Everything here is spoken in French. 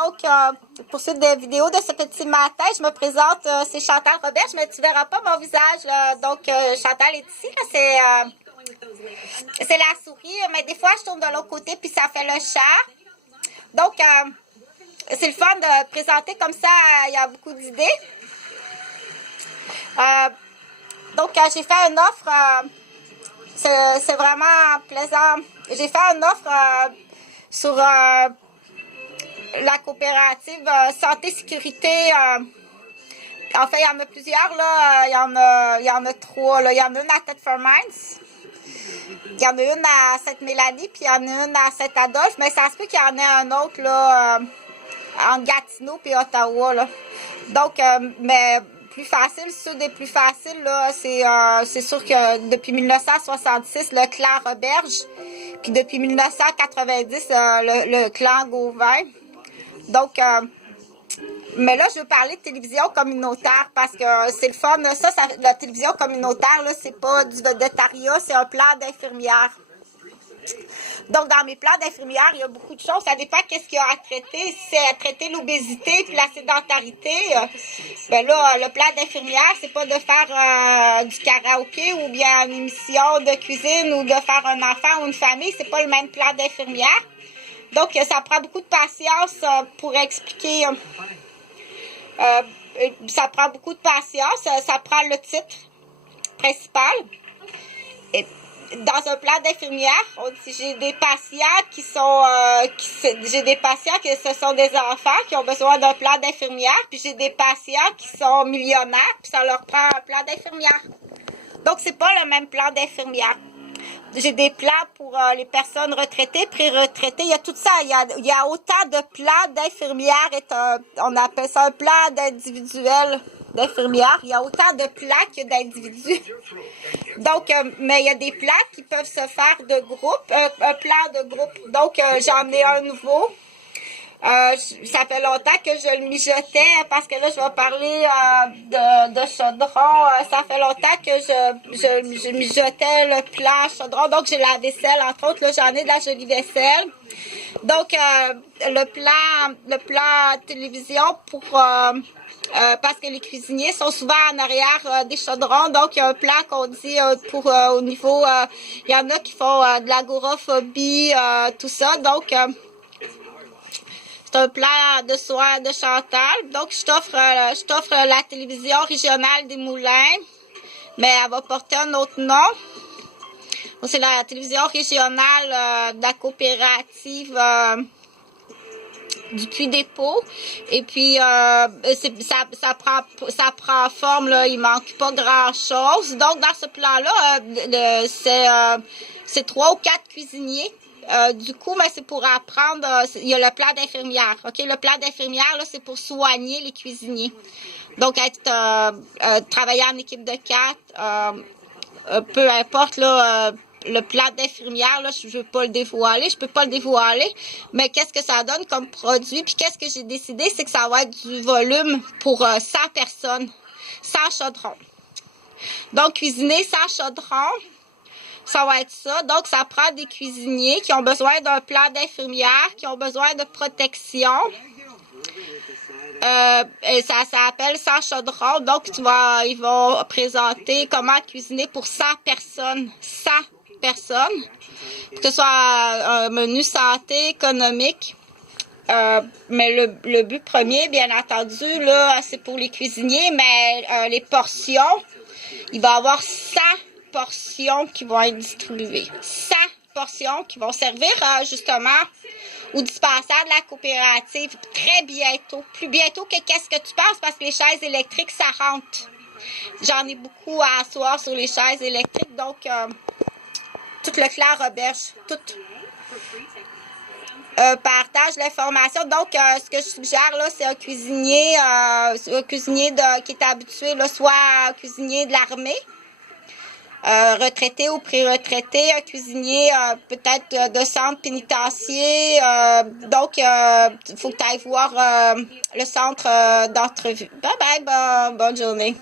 donc, pour suite des vidéos de ce petit matin, je me présente, c'est Chantal Roberge, mais tu verras pas mon visage. Donc, Chantal est ici, là, c'est la souris, mais des fois, je tourne de l'autre côté, puis ça fait le chat. Donc, c'est le fun de présenter comme ça, il y a beaucoup d'idées. Donc, j'ai fait une offre, c'est vraiment plaisant. J'ai fait une offre sur la coopérative santé-sécurité. En fait, il y en a plusieurs, là. Il y en a trois, là. Il y en a une à Thetford Mines. Il y en a une à Sainte-Mélanie, puis il y en a une à Saint-Adolphe. Mais ça se peut qu'il y en ait un autre, là, en Gatineau puis Ottawa, là. Donc, mais plus facile, ceux des plus faciles, là, c'est sûr que depuis 1966, le clan Roberge, puis depuis 1990, le clan Gauvin. Donc, mais là, je veux parler de télévision communautaire parce que c'est le fun. Ça, la télévision communautaire, là, c'est pas du vedettariat, c'est un plan d'infirmière. Donc, dans mes plans d'infirmière, il y a beaucoup de choses. Ça dépend qu'est-ce qu'il y a à traiter. Si c'est à traiter l'obésité puis la sédentarité, ben là, le plan d'infirmière, c'est pas de faire du karaoké ou bien une émission de cuisine ou de faire un enfant ou une famille. C'est pas le même plan d'infirmière. Donc, ça prend beaucoup de patience pour expliquer. Ça prend beaucoup de patience. Ça prend le titre principal. Et dans un plan d'infirmière, on dit j'ai des patients qui sont j'ai des patients qui ce sont des enfants qui ont besoin d'un plan d'infirmière, puis j'ai des patients qui sont millionnaires, puis ça leur prend un plan d'infirmière. Donc c'est pas le même plan d'infirmière. J'ai des plans pour les personnes retraitées, pré-retraitées, il y a tout ça. Il y a autant de plans d'infirmières, on appelle ça un plan d'individuel d'infirmière. Il y a autant de plans que d'individus. Donc, mais il y a des plans qui peuvent se faire de groupe, un plan de groupe. Donc, j'en ai un nouveau. Ça fait longtemps que je le mijotais parce que là, je vais parler de chaudron. Ça fait longtemps que je mijotais le plan chaudron. Donc, j'ai la vaisselle, entre autres. Là, j'en ai de la jolie vaisselle. Donc, le plan télévision pour... parce que les cuisiniers sont souvent en arrière des chaudrons. Donc, il y a un plan qu'on dit pour au niveau... il y en a qui font de l'agoraphobie, tout ça. Donc... c'est un plan de soins de Chantal. Donc, je t'offre la télévision régionale des Moulins, mais elle va porter un autre nom. C'est la télévision régionale de la coopérative du Puy-des-Pôts. Et puis, ça prend forme, là, il manque pas grand-chose. Donc, dans ce plan-là, c'est 3 ou 4 cuisiniers. Du coup, mais c'est pour apprendre, il y a le plan d'infirmière. OK? Le plan d'infirmière, là, c'est pour soigner les cuisiniers. Donc, travailler en équipe de 4, peu importe, là, le plan d'infirmière, là, je veux pas le dévoiler, je peux pas le dévoiler, mais qu'est-ce que ça donne comme produit? Puis qu'est-ce que j'ai décidé, c'est que ça va être du volume pour 100 personnes, 100 chaudrons. Donc, cuisiner 100 chaudrons, ça va être ça. Donc, ça prend des cuisiniers qui ont besoin d'un plan d'infirmière, qui ont besoin de protection. Et ça s'appelle 100 chaudrons. Donc, ils vont présenter comment cuisiner pour 100 personnes. 100 personnes. Que ce soit un menu santé, économique. Mais le but premier, bien entendu, là, c'est pour les cuisiniers, mais les portions, il va y avoir 100 portions qui vont être distribuées. 100 portions qui vont servir justement au dispensaire de la coopérative très bientôt. Plus bientôt que qu'est-ce que tu penses parce que les chaises électriques, ça rentre. J'en ai beaucoup à asseoir sur les chaises électriques. Donc, tout le clan Roberge, tout partage l'information. Donc, ce que je suggère, là, c'est un cuisinier qui est habitué, là, soit un cuisinier de l'armée, retraité ou pré-retraité, un cuisinier peut-être de centre pénitentiaire. Donc, il faut que tu ailles voir le centre d'entrevue. Bye bye, bonne journée.